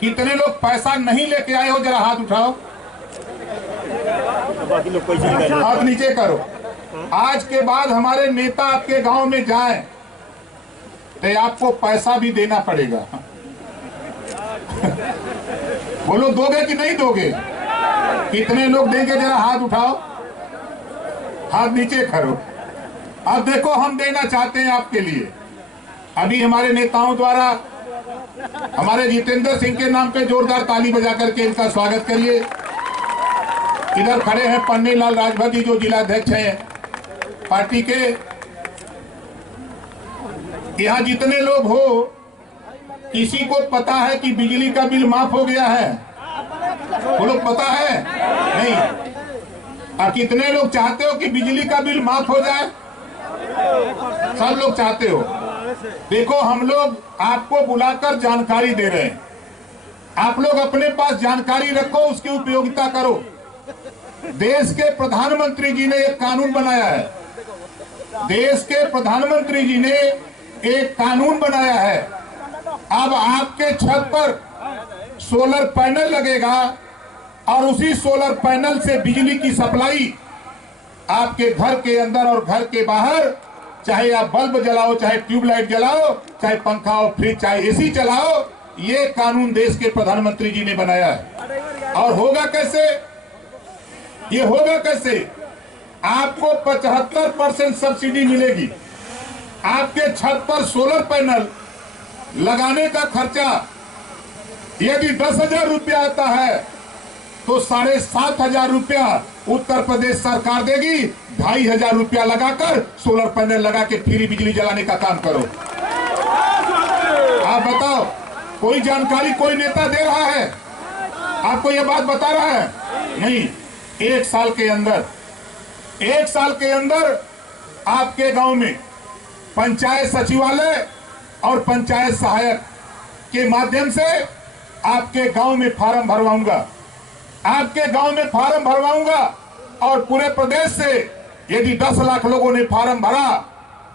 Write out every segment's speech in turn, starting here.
कितने लोग पैसा नहीं लेके आए हो, जरा हाथ उठाओ, बाकी लोग पैसे निकाल हाथ नीचे करो। आज के बाद हमारे नेता आपके गांव में जाएं तो आपको पैसा भी देना पड़ेगा। बोलो दोगे कि नहीं दोगे? कितने लोग देंगे, जरा हाथ उठाओ, हाथ नीचे करो। अब देखो हम देना चाहते हैं आपके लिए। अभी हमारे नेताओं द्वारा हमारे जितेंद्र सिंह के नाम पे जोरदार ताली बजा करके इनका स्वागत करिए। इधर खड़े हैं पन्नीलाल राजभर जी, जो जिलाध्यक्ष हैं पार्टी के। यहाँ जितने लोग हो, किसी को पता है कि बिजली का बिल माफ हो गया है? वो लोग पता है नहीं? और कितने लोग चाहते हो कि बिजली का बिल माफ हो जाए? सब लोग चाहते हो। देखो हम लोग आपको बुलाकर जानकारी दे रहे हैं, आप लोग अपने पास जानकारी रखो, उसकी उपयोगिता करो। देश के प्रधानमंत्री जी ने एक कानून बनाया है, देश के प्रधानमंत्री जी ने एक कानून बनाया है। अब आपके छत पर सोलर पैनल लगेगा और उसी सोलर पैनल से बिजली की सप्लाई आपके घर के अंदर और घर के बाहर, चाहे आप बल्ब जलाओ, चाहे ट्यूबलाइट जलाओ, चाहे पंखा हो, फ्रिज, चाहे एसी चलाओ, ये कानून देश के प्रधानमंत्री जी ने बनाया है। और होगा कैसे? ये होगा कैसे? आपको 75% सब्सिडी मिलेगी। आपके छत पर सोलर पैनल लगाने का खर्चा यदि 10,000 रुपया आता है तो 7,500 रुपया उत्तर प्रदेश सरकार देगी। 2,500 रुपया लगाकर सोलर पैनल लगा के फ्री बिजली जलाने का काम करो। आप बताओ, कोई जानकारी कोई नेता दे रहा है? आपको यह बात बता रहा है? नहीं। एक साल के अंदर आपके गांव में पंचायत सचिवालय और पंचायत सहायक के माध्यम से आपके गांव में फार्म भरवाऊंगा, आपके गांव में फार्म भरवाऊंगा। और पूरे प्रदेश से यदि 10 लाख लोगों ने फार्म भरा,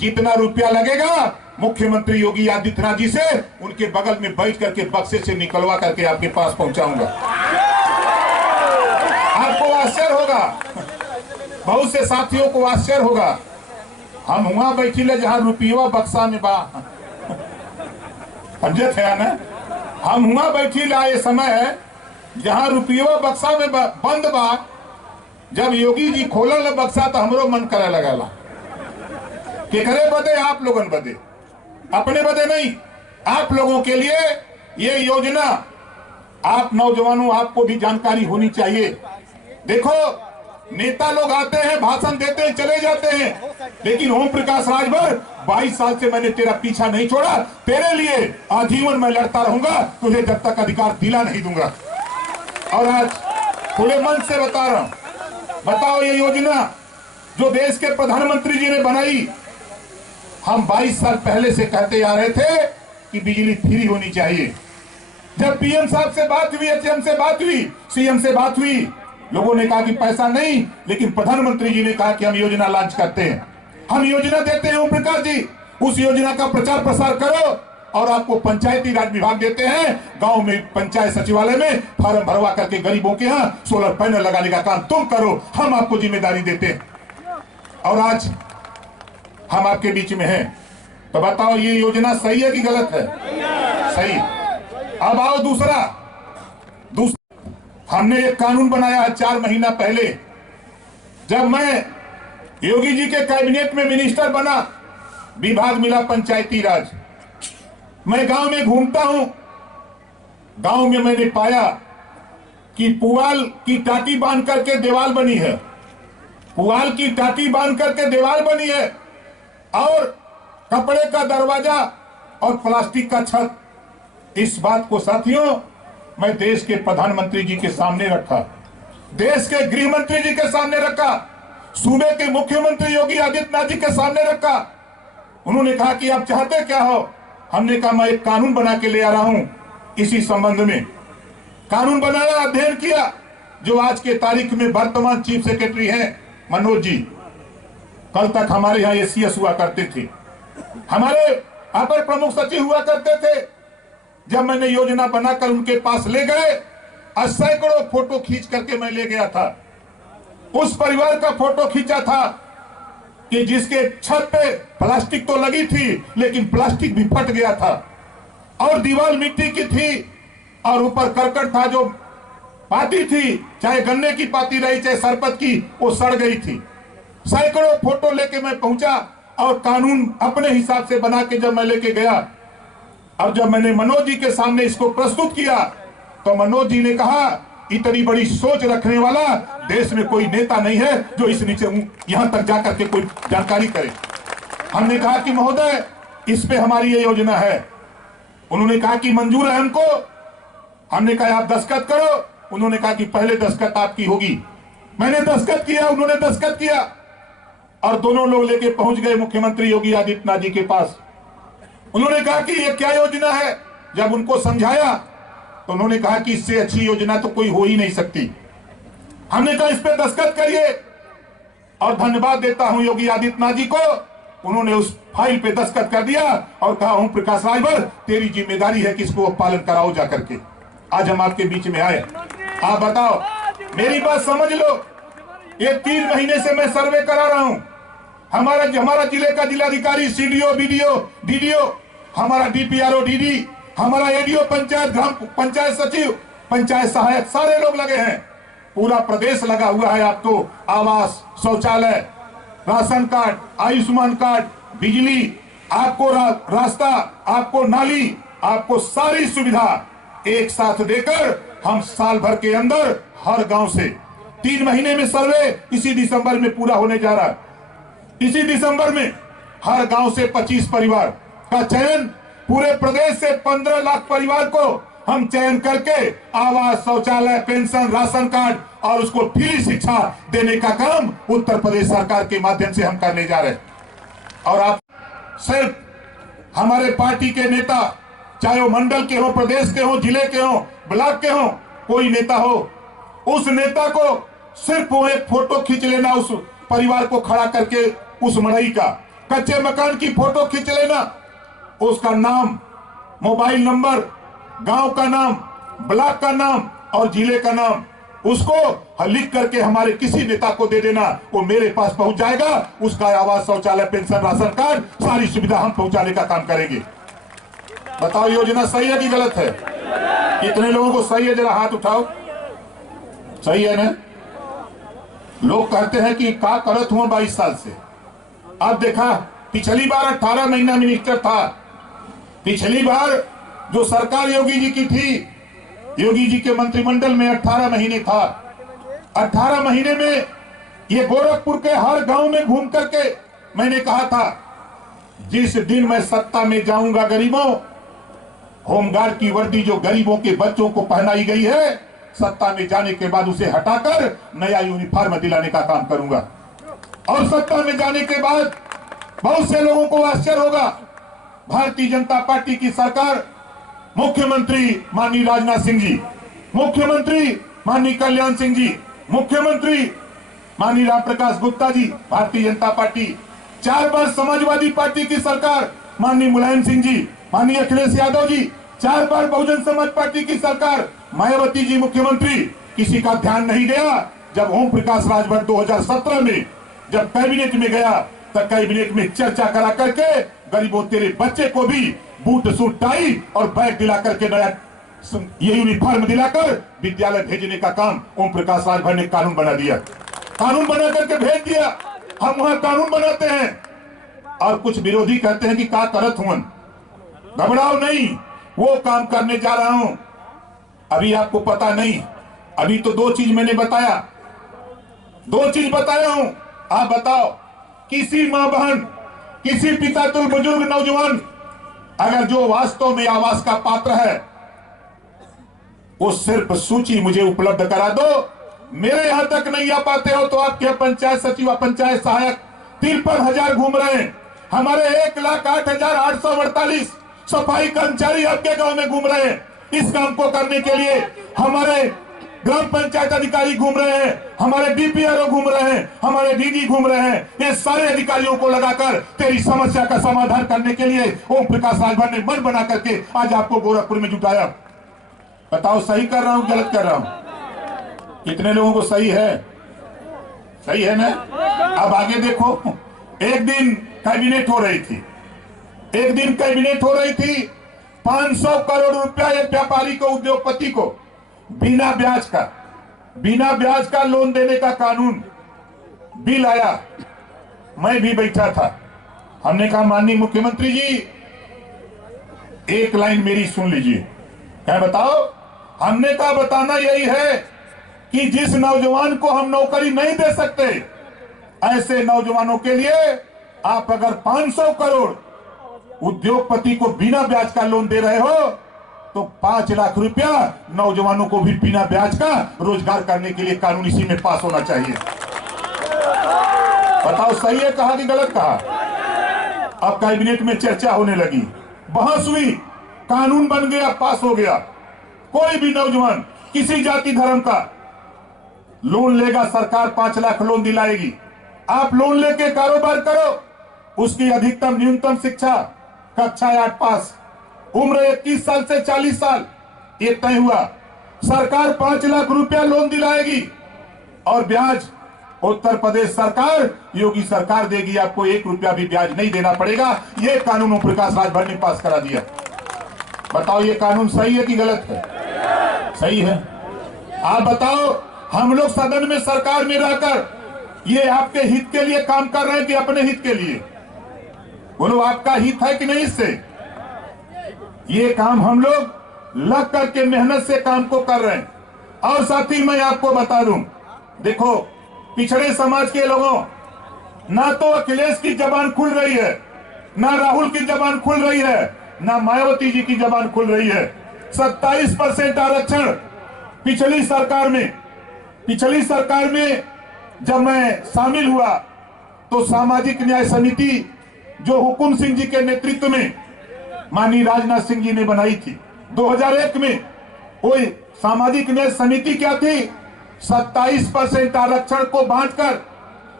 जितना रुपया लगेगा मुख्यमंत्री योगी आदित्यनाथ जी से उनके बगल में बैठ करके बक्से से निकलवा करके आपके पास पहुंचाऊंगा। आपको आश्चर्य होगा, बहुत से साथियों को आश्चर्य होगा। हम वहां बैठिले जहां रुपया बक्सा में बा, समझे थे ना? हम वहां बैठिला ये समय है जहां रुपया बक्सा में बंद बा। जब योगी जी खोलल बक्सा तो हमरो मन करे लगला कि करे बदे, आप लोगन बदे, अपने बदे नहीं, आप लोगों के लिए ये योजना। आप नौजवानों, आपको भी जानकारी होनी चाहिए। देखो नेता लोग आते हैं, भाषण देते हैं, चले जाते हैं, लेकिन ओम प्रकाश राजभर 22 साल से मैंने तेरा पीछा नहीं छोड़ा, तेरे लिए आजीवन मैं लड़ता रहूंगा, तुझे जब तक अधिकार दिला नहीं दूंगा। और आज खुले मन से बता रहा हूं, बताओ ये योजना जो देश के प्रधानमंत्री जी ने बनाई, हम 22 साल पहले से कहते आ रहे थे कि बिजली फ्री होनी चाहिए। जब पीएम साहब से बात हुई, एचएम से बात हुई, सीएम से बात हुई, लोगों ने कहा कि पैसा नहीं, लेकिन प्रधानमंत्री जी ने कहा कि हम योजना लॉन्च करते हैं, हम योजना देते हैं। ओम प्रकाश जी, उस योजना का प्रचार प्रसार करो और आपको पंचायती राज विभाग देते हैं। गांव में पंचायत सचिवालय में फार्म भरवा करके गरीबों के यहाँ सोलर पैनल लगाने का काम तुम करो, हम आपको जिम्मेदारी देते हैं। और आज हम आपके बीच में हैं, तो बताओ ये योजना सही है कि गलत है? सही। अब आओ दूसरा, हमने एक कानून बनाया है 4 महीना पहले, जब मैं योगी जी के कैबिनेट में मिनिस्टर बना, विभाग मिला पंचायती राज। मैं गांव में घूमता हूं, गांव में मैंने पाया कि पुआल की टाटी बांध करके दीवार बनी है, पुआल की टाटी बांध करके दीवार बनी है, और कपड़े का दरवाजा और प्लास्टिक का छत। इस बात को साथियों मैं देश के प्रधानमंत्री जी के सामने रखा, देश के गृह मंत्री जी के सामने रखा, सूबे के मुख्यमंत्री योगी आदित्यनाथ जी के सामने रखा। उन्होंने कहा कि आप चाहते क्या हो? हमने कहा मैं एक कानून बना के ले आ रहा हूं इसी संबंध में। कानून बनाया, अध्ययन किया, जो आज के तारीख में वर्तमान चीफ सेक्रेटरी हैं मनोज जी, कल तक हमारे यहाँ एसीएस हुआ करते थे, हमारे अपर प्रमुख सचिव हुआ करते थे, जब मैंने योजना बनाकर उनके पास ले गए और सैकड़ों फोटो खींच करके मैं ले गया था। उस परिवार का फोटो खींचा था कि जिसके छत पे प्लास्टिक तो लगी थी लेकिन प्लास्टिक भी फट गया था और दीवार मिट्टी की थी और ऊपर करकट था, जो पाती थी चाहे गन्ने की पाती रही चाहे सरपत की, वो सड़ गई थी। सैकड़ों फोटो लेके मैं पहुंचा और कानून अपने हिसाब से बना के जब मैं लेके गया, अब जब मैंने मनोज जी के सामने इसको प्रस्तुत किया तो मनोज जी ने कहा इतनी बड़ी सोच रखने वाला देश में कोई नेता नहीं है जो इस नीचे यहां तक जाकर के कोई जानकारी करे। हमने कहा कि महोदय इस पे हमारी ये योजना है। उन्होंने कहा कि मंजूर है हमको। हमने कहा आप दस्तखत करो। उन्होंने कहा कि पहले दस्तखत आपकी होगी। मैंने दस्तखत किया, उन्होंने दस्तखत किया और दोनों लोग लेके पहुंच गए मुख्यमंत्री योगी आदित्यनाथ जी के पास। उन्होंने कहा कि ये क्या योजना है। जब उनको समझाया तो उन्होंने कहा कि इससे अच्छी योजना तो कोई हो ही नहीं सकती। हमने कहा इस पे दस्तखत करिए और धन्यवाद देता हूं योगी आदित्यनाथ जी को। उन्होंने उस फाइल पे दस्तखत कर दिया और कहा ओम प्रकाश राजभर तेरी जिम्मेदारी है कि इसको पालन कराओ जाकर के। आज हम आपके बीच में आए। आप बताओ, मेरी बात समझ लो। ये 3 महीने से मैं सर्वे करा रहा हूं। हमारा जिले का जिलाधिकारी, सीडीओ, बीडीओ, डीडीओ, हमारा डीपीआरओ, डीडी, हमारा एडीओ, पंचायत, ग्राम पंचायत सचिव, पंचायत सहायक, सारे लोग लगे हैं। पूरा प्रदेश लगा हुआ है आपको आवास, शौचालय, राशन कार्ड, आयुष्मान कार्ड, बिजली, आपको रास्ता, आपको नाली, आपको सारी सुविधा एक साथ देकर हम साल भर के अंदर हर गांव से 3 महीने में सर्वे इसी दिसंबर में पूरा होने जा रहा है। इसी दिसंबर में हर गांव से 25 परिवार का चयन, पूरे प्रदेश से 15 लाख परिवार को हम चयन करके आवास, शौचालय, पेंशन, राशन कार्ड और उसको फ्री शिक्षा देने का काम उत्तर प्रदेश सरकार के माध्यम से हम करने जा रहे हैं। और आप सिर्फ हमारे पार्टी के नेता, चाहे वो मंडल के हो, प्रदेश के हो, जिले के हो, ब्लॉक के हो, कोई नेता हो, उस नेता को सिर्फ वो एक फोटो खींच लेना, उस परिवार को खड़ा करके, उस मड़ई का कच्चे मकान की फोटो खींच लेना, उसका नाम, मोबाइल नंबर, गांव का नाम, ब्लॉक का नाम और जिले का नाम, उसको लिख करके हमारे किसी नेता को दे देना, वो मेरे पास पहुंच जाएगा। उसका आवास, शौचालय, पेंशन, राशन कार्ड, सारी सुविधा हम पहुंचाने का काम करेंगे। बताओ योजना सही है कि गलत है? कितने लोगों को सही है? जरा हाथ उठाओ। सही है ना? लोग कहते हैं कि का करत हुआ 22 साल से। अब देखा, पिछली बार 18 महीना मिनिस्टर था। पिछली बार जो सरकार योगी जी की थी, योगी जी के मंत्रिमंडल में 18 महीने था। 18 महीने में ये गोरखपुर के हर गांव में घूम करके मैंने कहा था, जिस दिन मैं सत्ता में जाऊंगा गरीबों, होमगार्ड की वर्दी जो गरीबों के बच्चों को पहनाई गई है, सत्ता में जाने के बाद उसे हटाकर नया यूनिफॉर्म दिलाने का काम करूंगा। और सत्ता में जाने के बाद बहुत से लोगों को आश्चर्य होगा, भारतीय जनता पार्टी की सरकार, मुख्यमंत्री माननीय राजनाथ सिंह जी, मुख्यमंत्री माननीय कल्याण सिंह जी, मुख्यमंत्री माननीय राम प्रकाश गुप्ता जी, भारतीय जनता पार्टी, 4 बार समाजवादी पार्टी की सरकार, माननीय मुलायम सिंह जी, माननीय अखिलेश यादव जी, 4 बार बहुजन समाज पार्टी की सरकार, मायावती जी मुख्यमंत्री, किसी का ध्यान नहीं गया। जब ओम प्रकाश राजभर 2017 में जब कैबिनेट में गया, तब कैबिनेट में चर्चा करा करके गरीबों तेरे बच्चे को भी बूट, सूट, टाई और बैग दिला करके नया ये यूनिफॉर्म दिलाकर विद्यालय भेजने का काम ओम प्रकाश राजभर ने कानून बना दिया। कानून बना करके भेज दिया। हम वहां कानून बनाते हैं और कुछ विरोधी कहते हैं कि का करत हुआ। घबराओ नहीं, वो काम करने जा रहा हूं। अभी आपको पता नहीं, अभी तो 2 चीज मैंने बताया, 2 चीज बताया हूं। आप बताओ, किसी मां बहन, किसी पिता तुल बुजुर्ग नौजवान अगर जो वास्तव में आवास का पात्र है, वो सिर्फ सूची मुझे उपलब्ध करा दो। मेरे यहां तक नहीं आ पाते हो तो आपके पंचायत सचिव, पंचायत सहायक 53,000 घूम रहे हैं। हमारे 1,08,848 सफाई कर्मचारी आपके गांव में घूम रहे हैं। इस काम को करने के लिए हमारे ग्राम पंचायत अधिकारी घूम रहे हैं, हमारे डीपीआरओ घूम रहे हैं, हमारे डीडी घूम रहे हैं। ये सारे अधिकारियों को लगाकर तेरी समस्या का समाधान करने के लिए ओम प्रकाश राजभर ने मन बना करके आज आपको गोरखपुर में जुटाया। बताओ सही कर रहा हूं गलत कर रहा हूं? कितने लोगों को सही है? सही है ना? अब आगे देखो, एक दिन कैबिनेट हो रही थी, 500 करोड़ रुपया एक व्यापारी को, उद्योगपति को बिना ब्याज का लोन देने का कानून बिल आया। मैं भी बैठा था। हमने कहा माननीय मुख्यमंत्री जी, एक लाइन मेरी सुन लीजिए। क्या बताओ? हमने कहा बताना यही है कि जिस नौजवान को हम नौकरी नहीं दे सकते, ऐसे नौजवानों के लिए आप अगर 500 करोड़ उद्योगपति को बिना ब्याज का लोन दे रहे हो तो 5 लाख रुपया नौजवानों को भी बिना ब्याज का रोजगार करने के लिए कानून इसी में पास होना चाहिए। बताओ सही है कहा कि गलत कहा? अब कैबिनेट में चर्चा होने लगी, बहस हुई, कानून बन गया, पास हो गया। कोई भी नौजवान किसी जाति धर्म का लोन लेगा, सरकार 5 लाख लोन दिलाएगी। आप लोन लेके कारोबार करो, उसकी अधिकतम न्यूनतम शिक्षा कक्षा 8 पास, उम्र 21 साल से 40 साल, ये तय हुआ। सरकार 5 लाख रुपया लोन दिलाएगी और ब्याज उत्तर प्रदेश सरकार, योगी सरकार देगी। आपको 1 रुपया भी ब्याज नहीं देना पड़ेगा। ये कानून ओम प्रकाश राजभर ने पास करा दिया। बताओ ये कानून सही है कि गलत है? सही है। आप बताओ, हम लोग सदन में सरकार में रहकर ये आपके हित के लिए काम कर रहे हैं कि अपने हित के लिए? बोलो, आपका हित है कि नहीं? इससे ये काम हम लोग लग करके मेहनत से काम को कर रहे हैं। और साथी मैं आपको बता दूं, देखो पिछड़े समाज के लोगों, ना तो अखिलेश की जबान खुल रही है, ना राहुल की जबान खुल रही है, ना मायावती जी की जबान खुल रही है। 27% आरक्षण पिछली सरकार में जब मैं शामिल हुआ तो सामाजिक न्याय समिति जो हुकुम सिंह जी के नेतृत्व में माननीय राजनाथ सिंह जी ने बनाई थी 2001 में, वही सामाजिक न्याय समिति क्या थी? 27% आरक्षण को बांटकर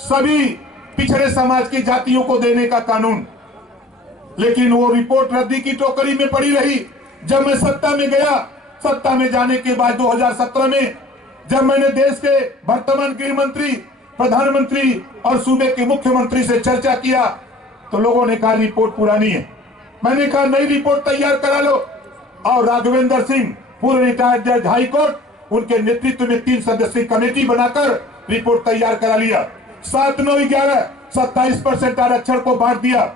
सभी पिछड़े समाज की जातियों को देने का कानून। लेकिन वो रिपोर्ट रद्दी की टोकरी में पड़ी रही। जब मैं सत्ता में गया, सत्ता में जाने के बाद 2017 में जब मैंने देश के वर्तमान गृह मंत्री, प्रधानमंत्री और सूबे के मुख्यमंत्री से चर्चा किया तो लोगों ने कहा रिपोर्ट पुरानी है। मैंने कहा नई रिपोर्ट तैयार करा लो। और राघवेंद्र सिंह, पूर्व रिटायर्ड जज हाई कोर्ट, उनके नेतृत्व में 3 सदस्यीय कमेटी बनाकर रिपोर्ट तैयार करा लिया। 7, 9, 11 27% आरक्षण को बांट दिया।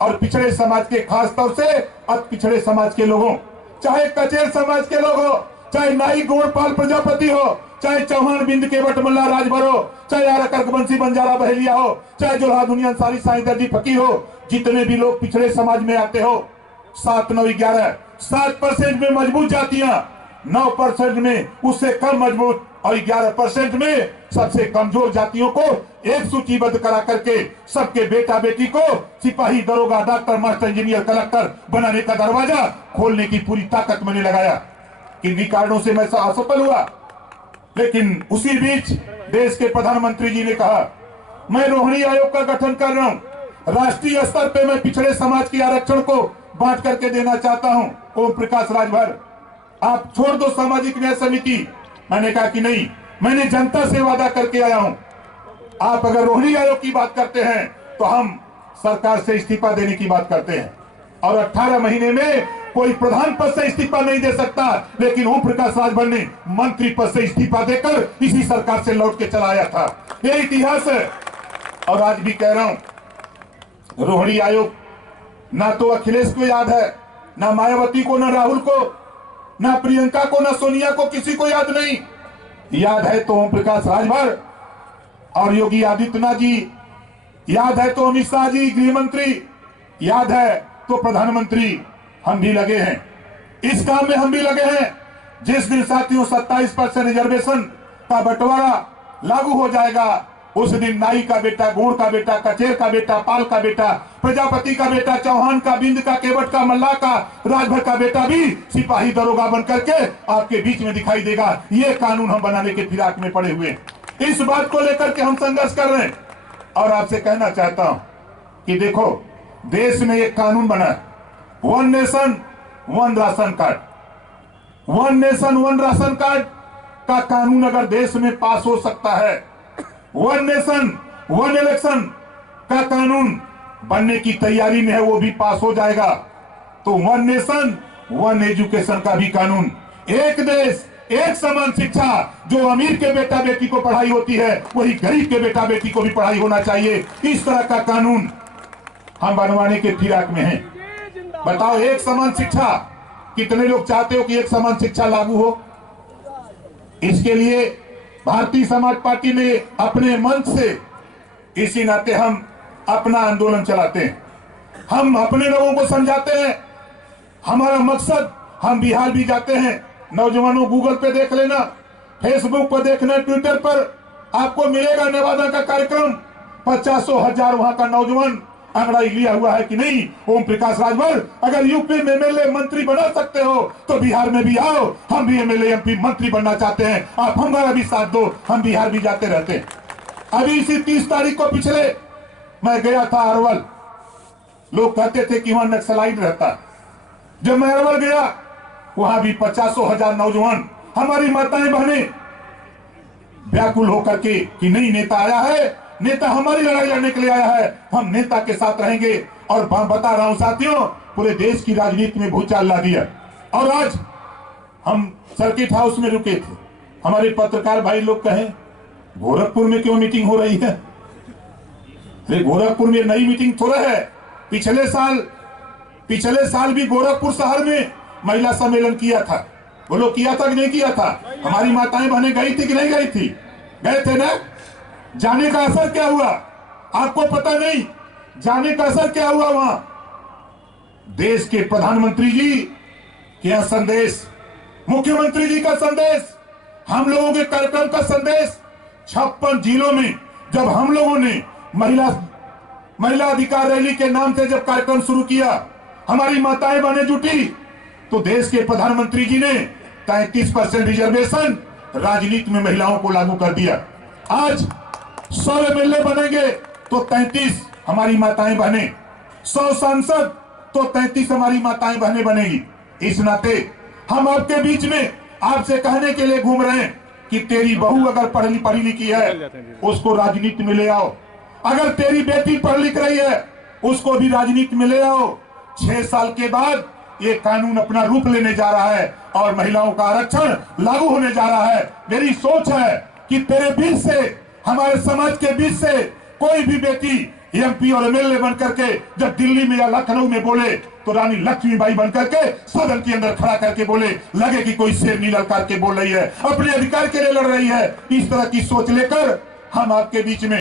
और पिछड़े समाज के, खास तौर से अति पिछड़े समाज के लोगों, चाहे कचेर समाज के लोग हो, चाहे नाई गोड़पाल प्रजापति हो, चाहे चौहान बिंद के बटमल्ला राजभर हो, चाहे आरकर बंसी बंजारा बहेलिया हो, चाहे जोल्हा दुनिया सारी साईं दर्जी फकीर हो, जितने भी लोग पिछड़े समाज में आते हो, 7, 9, 11 7% में मजबूत जातियां, 9% में उससे कम मजबूत और 11% में सबसे कमजोर जातियों को एक सूचीबद्ध करा करके सबके बेटा बेटी को सिपाही, दरोगा, डॉक्टर, मास्टर, इंजीनियर, कलेक्टर बनाने का दरवाजा खोलने की पूरी ताकत मैंने लगाया। किन्हीं कारणों से मैं असफल हुआ, लेकिन उसी बीच देश के प्रधानमंत्री जी ने कहा मैं रोहिणी आयोग का गठन कर रहा हूं, राष्ट्रीय स्तर पे मैं पिछड़े समाज के आरक्षण को बांट करके देना चाहता हूं। ओम प्रकाश राजभर, आप छोड़ दो सामाजिक न्याय समिति। मैंने कहा कि नहीं, मैंने जनता से वादा करके आया हूं। आप अगर रोहिणी आयोग की बात करते हैं तो हम सरकार से इस्तीफा देने की बात करते हैं। और 18 महीने में कोई प्रधान पद से इस्तीफा नहीं दे सकता, लेकिन ओम प्रकाश राजभर ने मंत्री पद से इस्तीफा देकर इसी सरकार से लौट के चला आया था। ये इतिहास है। और आज भी कह रहा हूं, रोहिणी आयोग ना तो अखिलेश को याद है, ना मायावती को, ना राहुल को, ना प्रियंका को, ना सोनिया को, किसी को याद नहीं। याद है तो ओम प्रकाश राजभर और योगी आदित्यनाथ जी, याद है तो अमित शाह जी गृह मंत्री, याद है तो प्रधानमंत्री। हम भी लगे हैं इस काम में, हम भी लगे हैं। जिस दिन साथियों 27% रिजर्वेशन का बंटवारा लागू हो जाएगा, उस दिन नाई का बेटा, गोड़ का बेटा, कचेर का बेटा, पाल का बेटा, प्रजापति का बेटा, चौहान का, बिंद का, केवट का, मल्ला का, राजभर का बेटा भी सिपाही दरोगा बन करके आपके बीच में दिखाई देगा। ये कानून हम बनाने के फिराक में पड़े हुए हैं। इस बात को लेकर के हम संघर्ष कर रहे हैं और आपसे कहना चाहता हूं कि देखो, देश में एक कानून बना है, one nation one ration card. One nation one ration card का कानून अगर देश में पास हो सकता है, वन नेशन वन इलेक्शन का कानून बनने की तैयारी में है, वो भी पास हो जाएगा, तो वन नेशन वन एजुकेशन का भी कानून, एक देश एक समान शिक्षा, जो अमीर के बेटा बेटी को पढ़ाई होती है वही गरीब के बेटा बेटी को भी पढ़ाई होना चाहिए, इस तरह का कानून हम बनवाने के फिराक में हैं। बताओ, एक समान शिक्षा, कितने लोग चाहते हो कि एक समान शिक्षा लागू हो? इसके लिए भारतीय समाज पार्टी ने अपने मंच से इसी नाते हम अपना आंदोलन चलाते हैं। हम अपने लोगों को समझाते हैं, हमारा मकसद, हम बिहार भी जाते हैं। नौजवानों, गूगल पे देख लेना, फेसबुक पर देखना, ट्विटर पर आपको मिलेगा नेवादा का कार्यक्रम। 50,000 वहां का नौजवान अंगड़ाई लिया हुआ है कि नहीं, ओम प्रकाश राजभर अगर यूपी में एमएलए मंत्री बना सकते हो तो बिहार में भी आओ, हम भी एमएलए एमपी मंत्री बनना चाहते हैं, आप हमारा भी साथ दो, हम बिहार भी जाते रहते हैं। अभी इसी 30 तारीख को पिछले मैं गया था अरवल। लोग कहते थे कि वहां नक्सलाइट रहता। जब मैं अरवल गया, वहां भी 50,000 नौजवान, हमारी माताएं बहनें व्याकुल होकर के कि नहीं, नेता आया है, नेता हमारी लड़ाई लड़ने के लिए आया है, हम नेता के साथ रहेंगे। और बता रहा हूं साथियों, पूरे देश की राजनीति में भूचाल ला दिया। और आज हम सर्किट हाउस में रुके थे, हमारे पत्रकार भाई लोग कहें गोरखपुर में क्यों मीटिंग हो रही है? अरे गोरखपुर में नई मीटिंग थोड़ा है, पिछले साल भी गोरखपुर शहर में महिला सम्मेलन किया था। बोलो, किया था कि नहीं किया था? हमारी माताएं बहनें गई थी कि नहीं गई थी? गए थे ना? जाने का असर क्या हुआ आपको पता नहीं? जाने का असर क्या हुआ? वहां देश के प्रधानमंत्री जी के यहाँ संदेश, मुख्यमंत्री जी का संदेश, हम लोगों के कार्यक्रम का संदेश, 56 जिलों में जब हम लोगों ने महिला अधिकार रैली के नाम से जब कार्यक्रम शुरू किया, हमारी माताएं बहनें जुटी, तो देश के प्रधानमंत्री जी ने 33% रिजर्वेशन राजनीति में महिलाओं को लागू कर दिया। आज 100 एमएलए बनेंगे तो 33 हमारी माताएं बहनें, 100 सांसद तो 33 हमारी माताएं बहनें बनेगी। इस नाते हम आपके बीच में आपसे कहने के लिए घूम रहे हैं कि तेरी बहू अगर पढ़ी लिखी है उसको राजनीति में ले आओ, अगर तेरी बेटी पढ़ लिख रही है उसको भी राजनीति में ले आओ। 6 साल के बाद ये कानून अपना रूप लेने जा रहा है और महिलाओं का आरक्षण लागू होने जा रहा है। मेरी सोच है कि तेरे बीच से, हमारे समाज के बीच से कोई भी बेटी एमपी और एमएलए बन करके जब दिल्ली में या लखनऊ में बोले तो रानी लक्ष्मीबाई बन करके सदन के अंदर खड़ा करके बोले, लगे कि कोई शेरनी ललकार के बोल रही है, अपने अधिकार के लिए लड़ रही है। इस तरह की सोच लेकर हम आपके बीच में